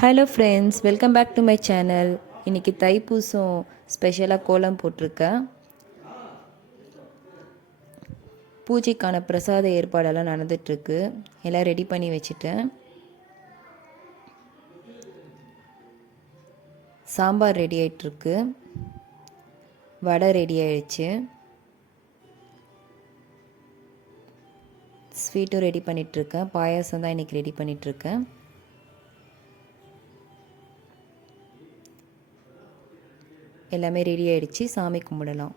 Hello friends, welcome back to my channel. இன்றைக்கி தைப்பூசம் ஸ்பெஷலாக கோலம் போட்டிருக்கேன். பூஜைக்கான பிரசாத ஏற்பாடெல்லாம் நடந்துகிட்ருக்கு. எல்லாம் ரெடி பண்ணி வச்சுட்டேன். சாம்பார் ரெடி ஆகிட்டுருக்கு, வடை ரெடி ஆகிடுச்சு, ஸ்வீட்டும் ரெடி பண்ணிகிட்ருக்கேன். பாயாசம் தான் இன்றைக்கி ரெடி பண்ணிகிட்ருக்கேன். எல்லாமே ரெடி ஆகிடுச்சு. சாமி கும்பிடலாம்.